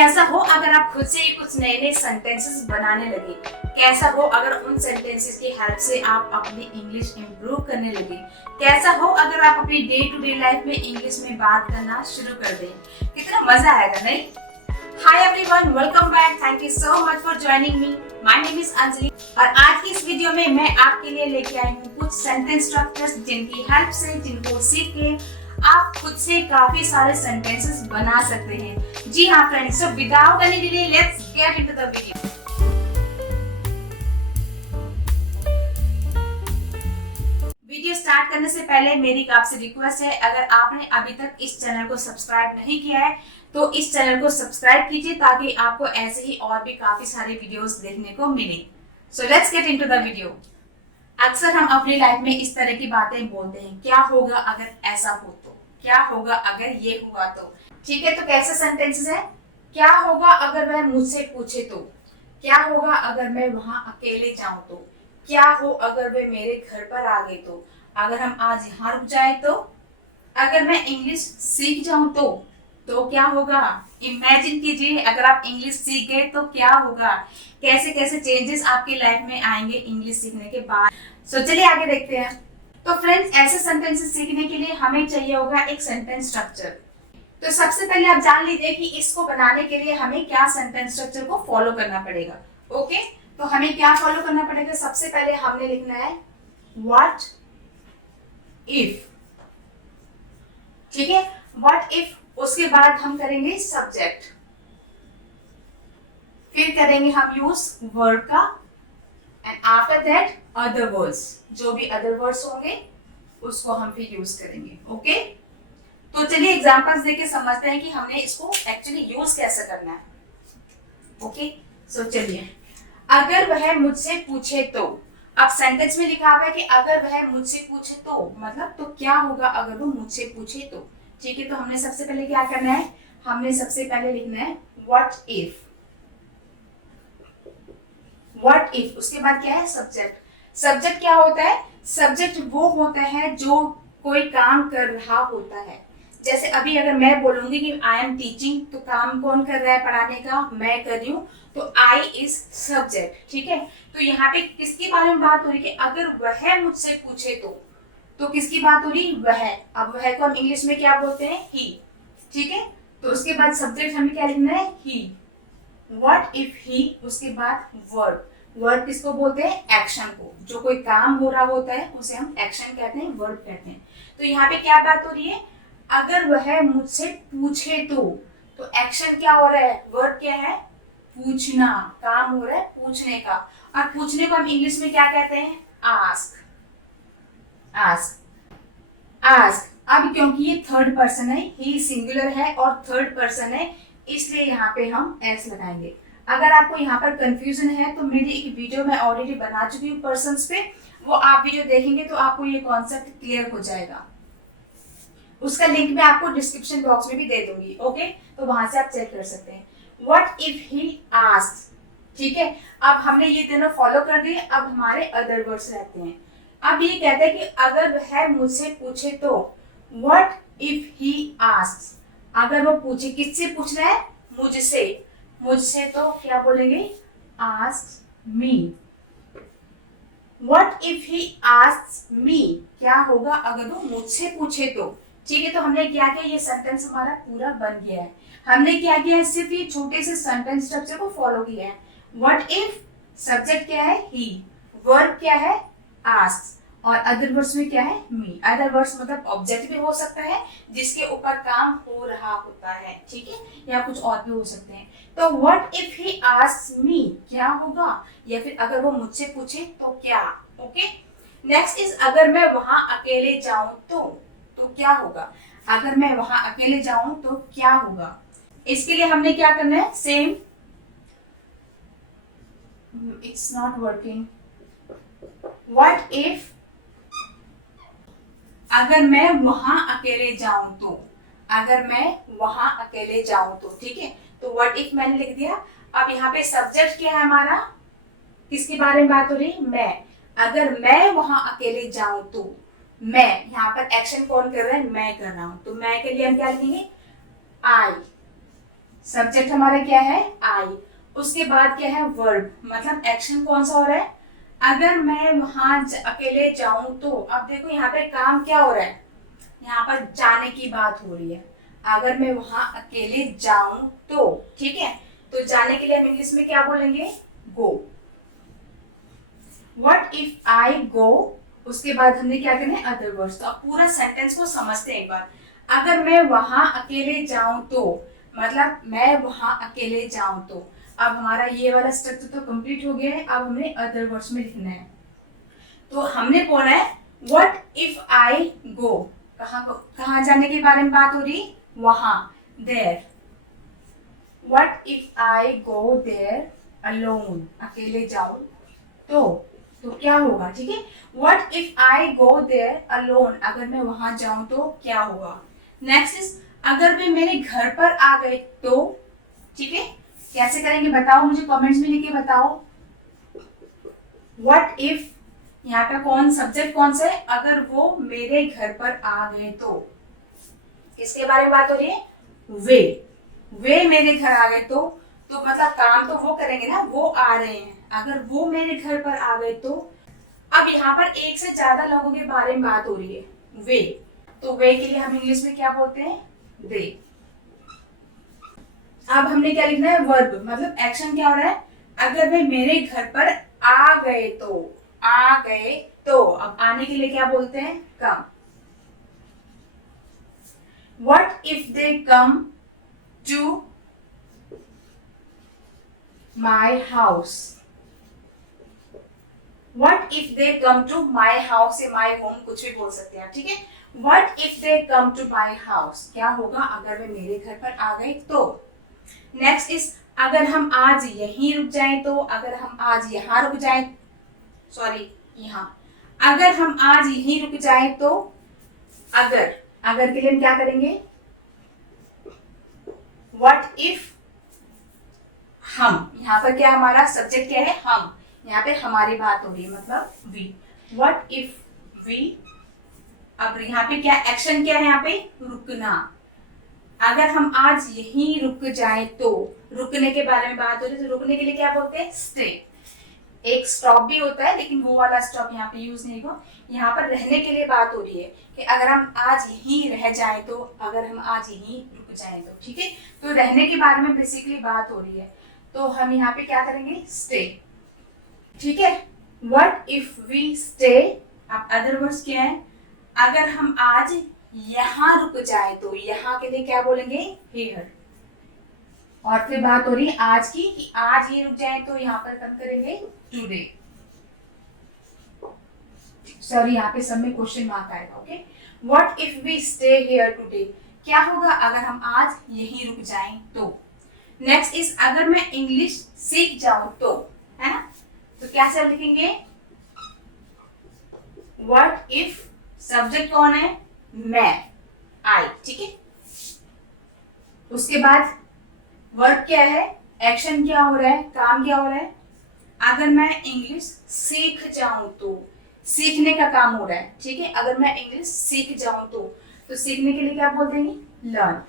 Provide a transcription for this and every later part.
कैसा हो अगर आप खुद से ही कुछ नए नए सेंटेंसेस बनाने लगे। कैसा हो अगर उन सेंटेंसेस की हेल्प से आप अपनी इंग्लिश इंप्रूव करने लगे। कैसा हो अगर आप अपनी डे टू डे लाइफ में इंग्लिश में बात करना शुरू कर दें। कितना मजा आएगा नहीं। Hi everyone, welcome back. Thank you so much for joining me. My name is Anjali और आज की इस वीडियो में मैं आपके लिए लेके आई हूँ कुछ सेंटेंस स्ट्रक्चर्स जिनकी हेल्प से, जिनको सीख के आप खुद से काफी सारे सेंटेंसेस बना सकते हैं। जी हाँ friends, so without any delay let's get into the video. Video start करने से पहले मेरी आपसे रिक्वेस्ट है, अगर आपने अभी तक इस चैनल को सब्सक्राइब नहीं किया है तो इस चैनल को सब्सक्राइब कीजिए ताकि आपको ऐसे ही और भी काफी सारे वीडियोस देखने को मिले। So let's get into the video. अक्सर हम अपनी लाइफ में इस तरह की बातें बोलते हैं, क्या होगा अगर ऐसा हो तो, क्या होगा अगर ये हुआ तो। ठीक है, तो कैसे सेंटेंसेस है? क्या होगा अगर वह मुझसे पूछे तो, क्या होगा अगर मैं वहां अकेले जाऊं तो, क्या हो अगर वे मेरे घर पर आ गए तो, अगर हम आज यहाँ रुक जाए तो, अगर मैं इंग्लिश सीख जाऊं तो क्या होगा। इमेजिन कीजिए अगर आप इंग्लिश सीख गए तो क्या होगा, कैसे कैसे चेंजेस आपकी लाइफ में आएंगे इंग्लिश सीखने के बाद। सो चलिए आगे देखते हैं। तो फ्रेंड्स, ऐसे सेंटेंसेस सीखने के लिए हमें चाहिए होगा एक सेंटेंस स्ट्रक्चर। तो सबसे पहले आप जान लीजिए कि इसको बनाने के लिए हमें क्या सेंटेंस स्ट्रक्चर को फॉलो करना पड़ेगा। ओके, तो हमें क्या फॉलो करना पड़ेगा? सबसे पहले हमने लिखना है व्हाट इफ। ठीक है, व्हाट इफ। उसके बाद हम करेंगे सब्जेक्ट, फिर करेंगे हम यूज वर्ब का, and after that other words. जो भी अदर वर्ड्स होंगे उसको हम फिर यूज करेंगे। ओके, तो चलिए एग्जांपल्स देके समझते हैं कि हमने इसको एक्चुअली यूज कैसे करना है। ओके, सो चलिए, अगर वह मुझसे पूछे तो। अब सेंटेंस में लिखा हुआ है कि अगर वह मुझसे पूछे तो, मतलब तो क्या होगा अगर वो मुझसे पूछे तो। ठीक है, तो हमने सबसे पहले क्या करना है? हमने सबसे पहले लिखना है व्हाट इफ। व्हाट इफ, उसके बाद क्या है? सब्जेक्ट। सब्जेक्ट क्या होता है? सब्जेक्ट वो होता है जो कोई काम कर रहा होता है। जैसे अभी अगर मैं बोलूंगी कि आई एम टीचिंग, तो काम कौन कर रहा है पढ़ाने का? मैं कर रही हूँ, तो आई इज सब्जेक्ट। ठीक है, तो यहाँ पे किसके बारे में बात हो रही है? अगर वह मुझसे पूछे तो किसकी बात हो रही? वह। अब वह को हम इंग्लिश में क्या बोलते हैं? ही। ठीक है, तो उसके बाद सब्जेक्ट हमें क्या लिखना है? ही। व्हाट इफ ही, उसके बाद वर्ब। वर्ब किसको बोलते हैं? एक्शन को। जो कोई काम हो रहा होता है उसे हम एक्शन कहते हैं, वर्ब कहते हैं। तो यहाँ पे क्या बात हो रही है? अगर वह मुझसे पूछे तो एक्शन क्या हो रहा है? वर्ब क्या है? पूछना। काम हो रहा है पूछने का, और पूछने को हम इंग्लिश में क्या कहते हैं? आस्क। Ask, ask. अब क्योंकि ये थर्ड पर्सन है, ही सिंगुलर है और थर्ड पर्सन है, इसलिए यहाँ पे हम एस लगाएंगे। अगर आपको यहाँ पर कंफ्यूजन है तो मेरी एक वीडियो मैं ऑलरेडी बना चुकी हूँ पर्सन्स पे, वो आप वीडियो देखेंगे तो आपको ये कॉन्सेप्ट क्लियर हो जाएगा। उसका लिंक मैं आपको डिस्क्रिप्शन बॉक्स में भी दे दूंगी। ओके, तो वहां से आप चेक कर सकते हैं। What if he asks. ठीक है, अब हमने ये दोनों फॉलो कर दिए। अब हमारे अदर वर्ड्स रहते हैं। अब ये कहते हैं कि अगर वह मुझसे पूछे तो, व्हाट इफ ही आस्क्स। अगर वो पूछे, किससे पूछ रहा है? मुझसे। मुझसे तो क्या बोलेंगे? Ask me. What if he asks me, क्या होगा अगर वो मुझसे पूछे तो। ठीक है, तो हमने क्या किया? ये सेंटेंस हमारा पूरा बन गया है। हमने क्या किया है? सिर्फ ये छोटे से सेंटेंस स्ट्रक्चर को फॉलो किया है। व्हाट इफ, सब्जेक्ट क्या है? ही, वर्ब क्या है? आस्क्स, और अदर वर्ड्स में क्या है? मी। अदर वर्ड्स मतलब ऑब्जेक्ट भी हो सकता है जिसके ऊपर काम हो रहा होता है। ठीक है, या कुछ और भी हो सकते हैं। तो what if he asks me, क्या होगा, या फिर अगर वो मुझसे पूछे तो क्या। ओके, नेक्स्ट इज अगर मैं वहां अकेले जाऊं तो क्या होगा? अगर मैं वहां अकेले जाऊं तो क्या होगा? इसके लिए हमने क्या करना है? Same, it's not working. What if, अगर मैं वहां अकेले जाऊं तो, अगर मैं वहां अकेले जाऊं तो। ठीक है, तो व्हाट इफ मैंने लिख दिया। अब यहाँ पे सब्जेक्ट क्या है हमारा? किसके बारे में बात हो रही? मैं। अगर मैं वहां अकेले जाऊं तो, मैं, यहाँ पर एक्शन कौन कर रहा है? मैं कर रहा हूं, तो मैं के लिए हम क्या लिखेंगे? आई। सब्जेक्ट हमारा क्या है आई, उसके बाद क्या है वर्ब, मतलब एक्शन कौन सा हो रहा है, अगर मैं वहां अकेले जाऊं तो। अब देखो यहाँ पे काम क्या हो रहा है, यहाँ पर जाने की बात हो रही है। अगर मैं वहां अकेले जाऊं तो, ठीक है, तो जाने के लिए हम इंग्लिश में क्या बोलेंगे, गो। व्हाट इफ आई गो, उसके बाद हमने क्या करना है अदर वर्ड्स। तो अब पूरा सेंटेंस को समझते हैं एक बार। अगर मैं वहां अकेले जाऊं तो, मतलब मैं वहां अकेले जाऊं तो। अब हमारा ये वाला स्ट्रक्चर तो कंप्लीट हो गया है, अब हमें अदर वर्ड्स में लिखना है। तो हमने बोला है व्हाट इफ आई गो, कहाँ जाने के बारे में बात हो रही, वहां, there. What if I go there alone, अकेले जाऊं तो क्या होगा, ठीक है। What if I go there alone, अगर मैं वहां जाऊं तो क्या होगा। नेक्स्ट इज अगर वे मेरे घर पर आ गए तो, ठीक है, कैसे करेंगे बताओ, मुझे कमेंट्स में लिख के बताओ। व्हाट इफ, यहाँ पे कौन सब्जेक्ट कौन सा है, अगर वो मेरे घर पर आ गए तो, किसके बारे में बात हो रही है, वे मेरे घर आ गए तो मतलब काम तो वो करेंगे ना, वो आ रहे हैं, अगर वो मेरे घर पर आ गए तो। अब यहाँ पर एक से ज्यादा लोगों के बारे में बात हो रही है, वे, तो वे के लिए हम इंग्लिश में क्या बोलते हैं, दे। अब हमने क्या लिखना है, वर्ब, मतलब एक्शन क्या हो रहा है, अगर वे मेरे घर पर आ गए तो, आ गए तो। अब आने के लिए क्या बोलते हैं, come. What if they come to my house, what if they come to my house, या माई होम, कुछ भी बोल सकते हैं, ठीक है। What if they come to my house, क्या होगा अगर वे मेरे घर पर आ गए तो। नेक्स्ट इज अगर हम आज यहीं रुक जाएं तो, अगर हम आज यहाँ रुक जाएं, सॉरी यहाँ, अगर हम आज यहीं रुक जाएं तो, अगर के लिए हम क्या करेंगे, व्हाट इफ हम, यहाँ पर क्या हमारा सब्जेक्ट क्या है, हम, यहाँ पे हमारी बात हो रही है, मतलब वी। व्हाट इफ वी, अब यहाँ पे क्या एक्शन क्या है, यहाँ पे रुकना, अगर हम आज यहीं रुक जाए तो, रुकने के बारे में बात हो रही है, तो रुकने के लिए क्या बोलते हैं, स्टे। एक स्टॉप भी होता है, लेकिन वो वाला स्टॉप यहाँ पे यूज नहीं होगा। यहाँ पर रहने के लिए बात हो रही है कि अगर हम आज यहीं रह जाए तो, अगर हम आज यहीं रुक जाए तो, ठीक है। तो रहने के बारे में बेसिकली बात हो रही है, तो हम यहाँ पे क्या करेंगे, स्टे, ठीक है। व्हाट इफ वी स्टे, अब अदर वर्ड्स क्या है, अगर हम आज यहाँ रुक जाए तो, यहाँ के लिए क्या बोलेंगे, हियर। और फिर बात हो रही है आज की, कि आज ये रुक जाए तो यहाँ पर कम करेंगे टुडे। सॉरी, यहाँ पे सब में क्वेश्चन मार्क आएगा, okay. What if we stay here today, क्या होगा अगर हम आज यहीं रुक जाएं तो। नेक्स्ट इज अगर मैं इंग्लिश सीख जाऊं तो, है ना, तो क्या सब लिखेंगे, व्हाट इफ, सब्जेक्ट कौन है, मैं, आई, ठीक है। उसके बाद वर्ब क्या है, एक्शन क्या हो रहा है, काम क्या हो रहा है, अगर मैं इंग्लिश सीख जाऊं तो, सीखने का काम हो रहा है, ठीक है। अगर मैं इंग्लिश सीख जाऊं तो सीखने के लिए क्या बोल देंगे, learn.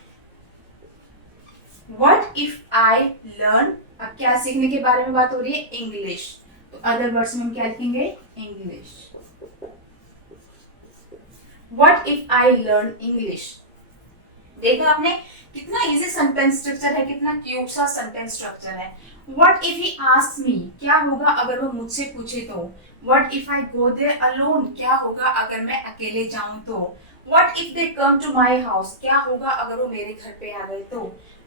What if I learn, अब क्या सीखने के बारे में बात हो रही है, इंग्लिश, तो अदर वर्ड्स में हम क्या लिखेंगे, English. What if I learn English, देखा आपने कितना इजी सेंटेंस स्ट्रक्चर है, कितना क्यूट सा सेंटेंस स्ट्रक्चर है। What if he asks me, क्या होगा अगर वो मुझसे पूछे तो। What if I go there alone, क्या होगा अगर मैं अकेले जाऊं तो। What if they come to my house, क्या होगा अगर वो मेरे घर पे आ गए तो।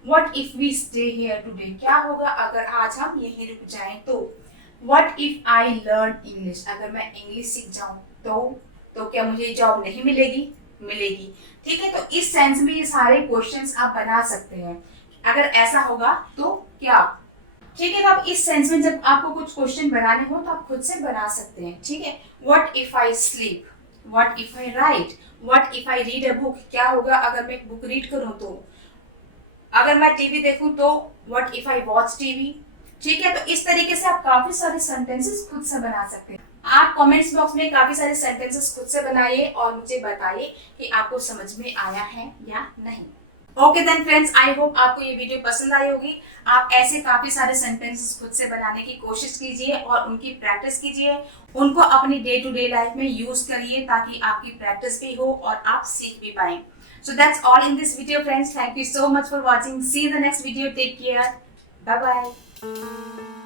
What if we stay here today, क्या होगा अगर आज हम यहीं रुक जाएं तो। What if I learn English, अगर मैं इंग्लिश सीख जाऊं तो क्या मुझे जॉब नहीं मिलेगी, मिलेगी, ठीक है। तो इस सेंस में ये सारे क्वेश्चंस आप बना सकते हैं, अगर ऐसा होगा तो क्या, ठीक है। तो अब इस सेंस में जब आपको कुछ क्वेश्चन बनाने हो तो आप खुद से बना सकते हैं, ठीक है। What if I sleep, what if I right, what if I read a book, क्या होगा अगर मैं एक बुक रीड करूं तो। अगर मैं टीवी देखूं तो what if I watch TV, ठीक है। तो इस तरीके से आप काफी सारे सेंटेंसेस खुद से बना सकते हैं। आप कमेंट्स बॉक्स में काफी सारे सेंटेंसेस खुद से बनाइए और मुझे बताइए कि आपको समझ में आया है या नहीं। Okay then friends, I hope आपको ये वीडियो पसंद आई होगी। आप ऐसे काफी सारे सेंटेंसेस खुद से बनाने की कोशिश कीजिए और उनकी प्रैक्टिस कीजिए, उनको अपनी डे टू डे लाइफ में यूज करिए ताकि आपकी प्रैक्टिस भी हो और आप सीख भी पाए। So that's all in this video friends, thank you so much for watching, see you the next video, take care, bye bye.